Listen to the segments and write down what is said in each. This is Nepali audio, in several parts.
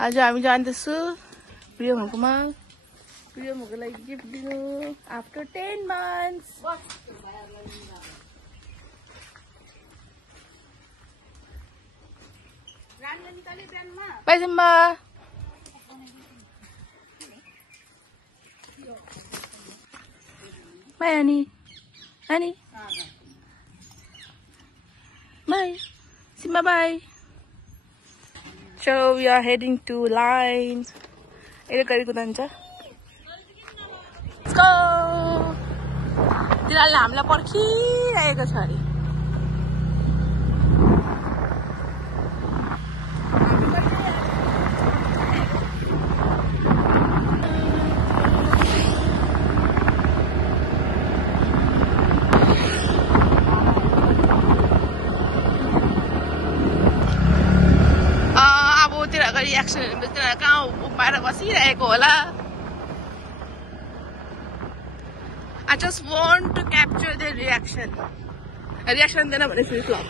आज हामी जाँदैछु प्रियमहरुकोमा प्रियमहरुको लागि गिफ्ट दिनु after 10 months bye Simba bye अनि अनि bye Simba bye So we are heading to Line. Ini kali ku tanya. Let's go. Tidak lama pergi, ayah ke cari. Reaction betul kau upaya basiरहेको होला. I just want to capture their reaction. Reaction देना भने फेरि फ्लप.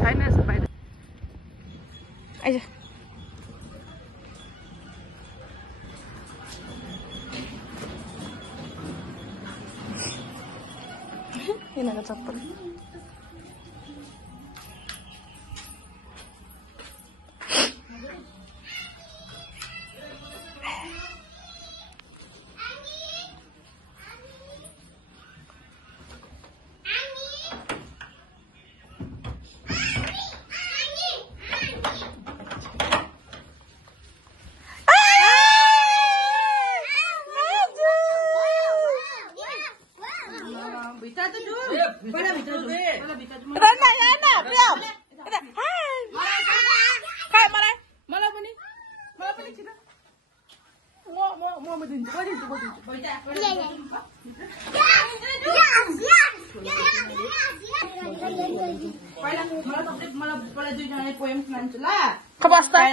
छैन यसो बाहिर. आइज. यिनीहरुको चप्पल.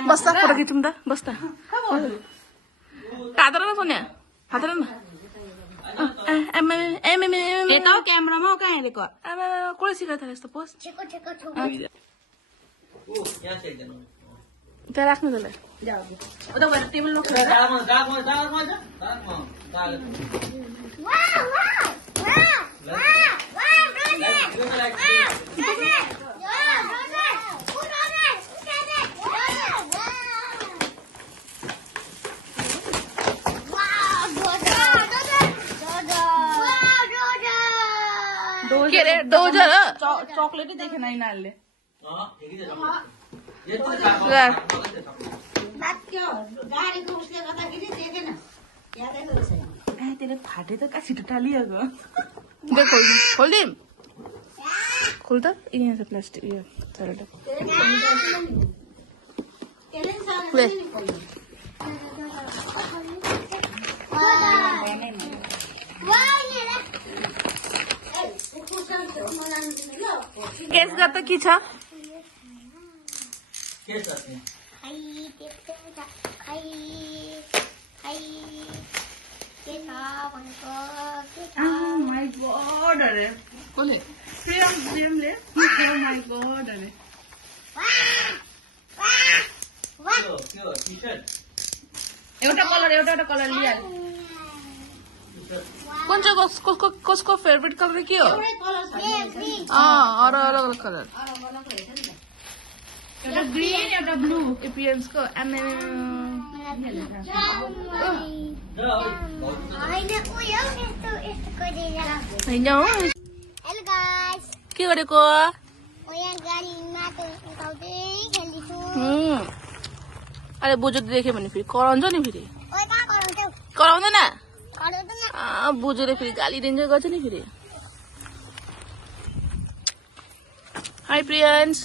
बस्ता फोटो खिचौँ त बस्ता हातरा न सोनिया हातरा न यता क्यामेरामा कहाँ हेरेको कसले सिकाएको थियो यस्तो पोस्ट त्यहाँ राख्नु त्यसलाई टेबल डोजर चॉकलेट देखेन यिनीहरूले त्यसले फाटे त कहाँ छिटो टालिएको खोलिदिउँ खोल त यहाँ छ प्लास्टिक यो गेस गर त के छ माय गॉड अरे कोले प्रियमले माय गॉड अरे एउटा कलर लिहाल कुन चाहिँ कसको फेभरेट कलर के हो अलग अलग कलर एउटा ग्रीन एउटा ब्लू एपिएन्स को हेलो गाइस के गरेको अरे बोजू देख्यो भने फेरि कराउँछ नि फेरि कराउँदैन बोजूले फेरि गाली दिन्छ गर्छ नि फेरि high प्रियन्स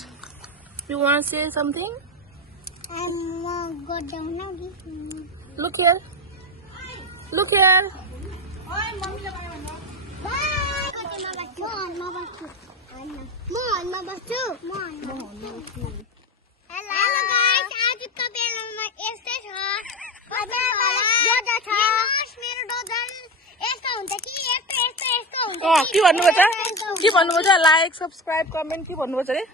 you want to say something go down now look here hello guys आज का बेलामा यस्तै छ मेरो डोजन यस्तो हुन्छ कि यस्तो हुन्छ के भन्नु बच्चा के भन्नुपर्छ लाइक सब्स्क्राइब कमेन्ट के भन्नुपर्छ अरे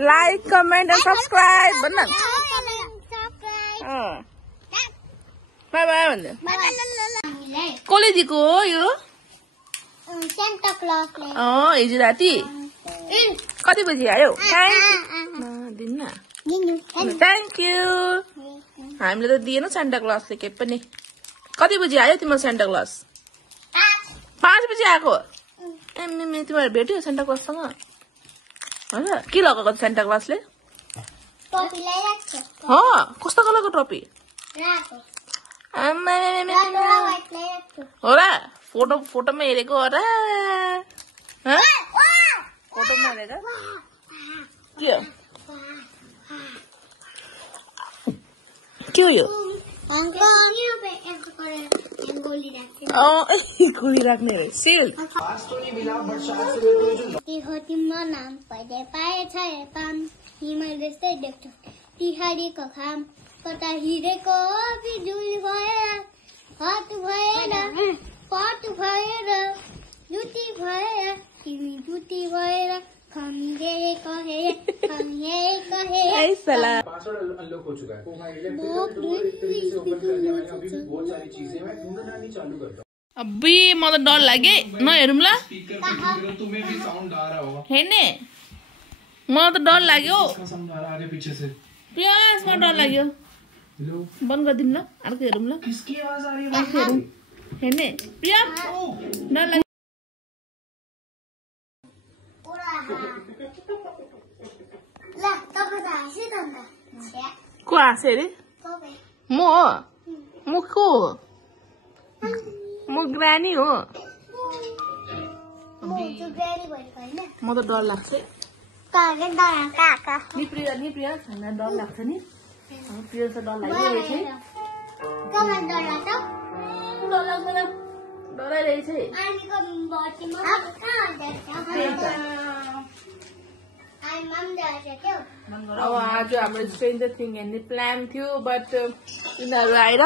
लाइक कमेन्ट एन्ड सब्स्क्राइब भन्न बाई बाई भन्दै कसले दिएको हो यो सेन्टा क्लजले हिजो राति कति बजी आयो दिन्न थ्याङ्क यू हामीले त दिएन सेन्टा क्लजले के पनि कति बजी आयो तिम्रो सेन्टा क्लज 5 बजी आएको तिमीहरू भेट्यो सेन्टा क्लजसँग होइन के लगाएको सेन्टा क्लजले कस्तो कलरको टोपी हो र फोटोमा हेरेको हो र फोटोमा हेरेको के हो यो गोली राख्ने सिल्क तिम्रो नाम पहिले पाएछ पाम हिमाल जस्तै देख्छ तिहारीको खाम कता हिरेको बिजुली भएर हात भएर पट भएर जुती भएर तिमी जुती भएर खम्गे कहे पासवर्ड अनलॉक हो चुका है बहुत सारी चीजें मैं ढूंढना नहीं चालू करता अब्बी म त डर लागे नहेरौँ ल तुम्हें भी साउंड आ रहा होगा हेर्ने मलाई त डर लाग्यो साउंड आ रहा आगे पीछे से प्यासमा डर लाग्यो बन्द गरिदिउँ ल अर्को हेरौँ ल किसकी आवाज आ रही है अर्को हेरौँ हेर्ने प्रिया डर लाग्यो को हाँस्यो अरे म को हो म ग्रानी हो म त डर लाग्छ नि प्रिया हामीलाई डर लाग्छ नि प्रिया त डर लागिरहेछ डर लाग्दैन डराइरहेछ अब आज हाम्रो स्ट्रेन्जर थिङ हेर्ने प्लान थियो बट यिनीहरू आएर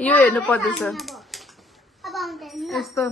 यो हेर्नु पर्दैछ यस्तो